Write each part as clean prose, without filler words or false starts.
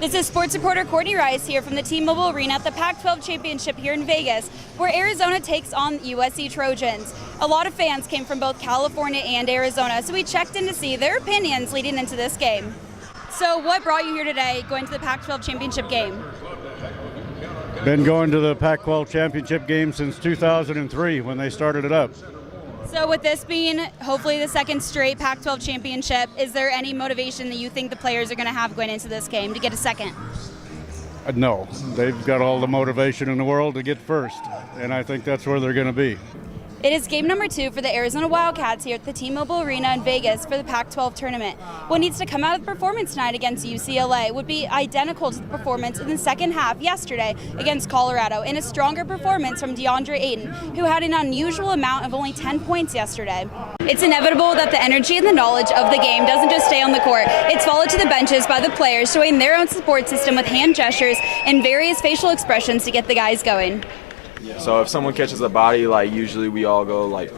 This is sports reporter Courtney here from the T-Mobile Arena at the Pac-12 Championship here in Vegas, where Arizona takes on USC Trojans. A lot of fans came from both California and Arizona, so we checked in to see their opinions leading into this game. So what brought you here today going to the Pac-12 Championship game? Been going to the Pac-12 Championship game since 2003 when they started it up. So with this being hopefully the second straight Pac-12 championship, is there any motivation that you think the players are going to have going into this game to get a second? No, they've got all the motivation in the world to get first, and I think that's where they're going to be. It is game number 2 for the Arizona Wildcats here at the T-Mobile Arena in Vegas for the Pac-12 tournament. What needs to come out of the performance tonight against UCLA would be identical to the performance in the second half yesterday against Colorado, and a stronger performance from DeAndre Ayton, who had an unusual amount of only 10 points yesterday. It's inevitable that the energy and the knowledge of the game doesn't just stay on the court. It's followed to the benches by the players, showing their own support system with hand gestures and various facial expressions to get the guys going. So if someone catches a body, like usually we all go like,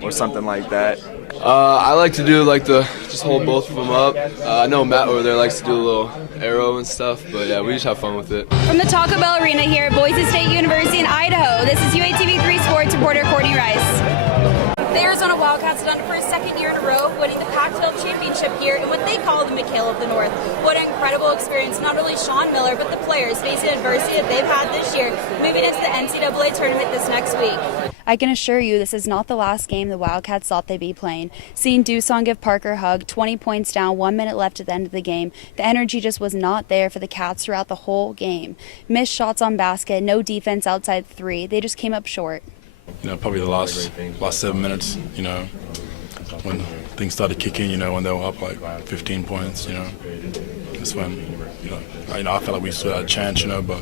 or something like that. I like to do just hold both of them up. I know Matt over there likes to do a little arrow and stuff, but yeah, we just have fun with it. From the Taco Bell Arena here at Boise State University in Idaho, this is UATV3 Sports reporter Courtney Rice. The Arizona Wildcats have done it for a second year in a row, winning the Pac-12 championship here in what they call the McHale of the North. What an incredible experience, not only Sean Miller, but the players facing adversity that they've had this year, moving into the NCAA tournament this next week. I can assure you this is not the last game the Wildcats thought they'd be playing. Seeing Doosan give Parker a hug, 20 points down, 1 minute left at the end of the game, the energy just was not there for the Cats throughout the whole game. Missed shots on basket, no defense outside 3. They just came up short. Probably the last 7 minutes, when things started kicking, when they were up like 15 points, that's when, I felt like we still had a chance, but,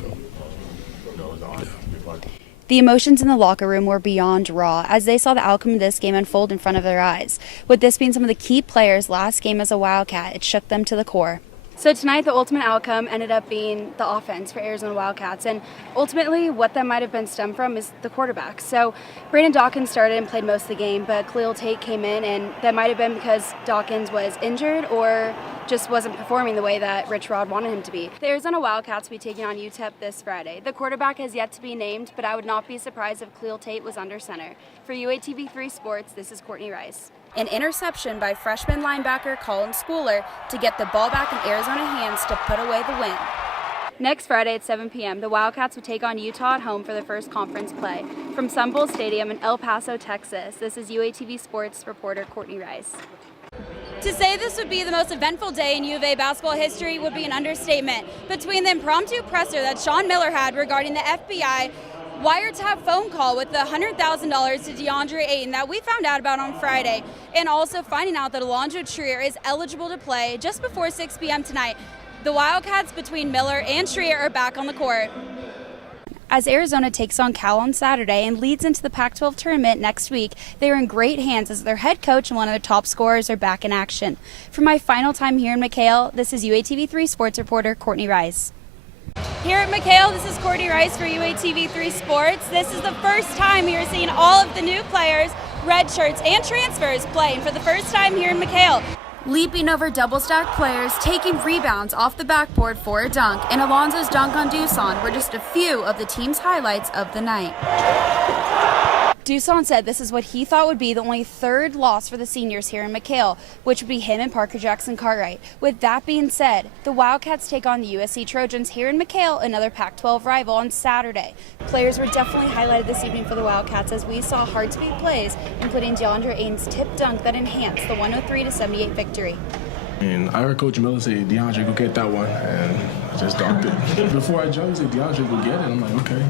yeah. The emotions in the locker room were beyond raw as they saw the outcome of this game unfold in front of their eyes. With this being some of the key players' last game as a Wildcat, it shook them to the core. So tonight, the ultimate outcome ended up being the offense for Arizona Wildcats, and ultimately what that might have been stemmed from is the quarterback. So Brandon Dawkins started and played most of the game, but Khalil Tate came in, and that might have been because Dawkins was injured or just wasn't performing the way that Rich Rod wanted him to be. The Arizona Wildcats will be taking on UTEP this Friday. The quarterback has yet to be named, but I would not be surprised if Khalil Tate was under center. For UATV3 Sports, this is Courtney Rice. An interception by freshman linebacker Colin Schooler to get the ball back in Arizona hands to put away the win. Next Friday at 7 p.m., the Wildcats will take on Utah at home for their first conference play. From Sun Bowl Stadium in El Paso, Texas, this is UATV Sports reporter Courtney Rice. To say this would be the most eventful day in U of A basketball history would be an understatement. Between the impromptu presser that Sean Miller had regarding the FBI wiretap phone call with the $100,000 to DeAndre Ayton that we found out about on Friday, and also finding out that Alonzo Trier is eligible to play just before 6 p.m. tonight, the Wildcats between Miller and Trier are back on the court. As Arizona takes on Cal on Saturday and leads into the Pac-12 tournament next week, they are in great hands as their head coach and one of their top scorers are back in action. For my final time here in McHale, this is UATV3 sports reporter Courtney Rice. Here at McHale, this is Courtney Rice for UATV3 Sports. This is the first time we are seeing all of the new players, red shirts, and transfers playing for the first time here in McHale. Leaping over double-stack players, taking rebounds off the backboard for a dunk, and Alonzo's dunk on Doosan were just a few of the team's highlights of the night. Doosan said this is what he thought would be the only third loss for the seniors here in McHale, which would be him and Parker Jackson Cartwright. With that being said, the Wildcats take on the USC Trojans here in McHale, another Pac-12 rival, on Saturday. Players were definitely highlighted this evening for the Wildcats as we saw hard-to-beat plays, including DeAndre Ayton's tip dunk that enhanced the 103-78 victory. And I heard Coach Miller say, DeAndre, go get that one, and I just dunked it. Before I jumped, he said, DeAndre, go get it. I'm like, okay.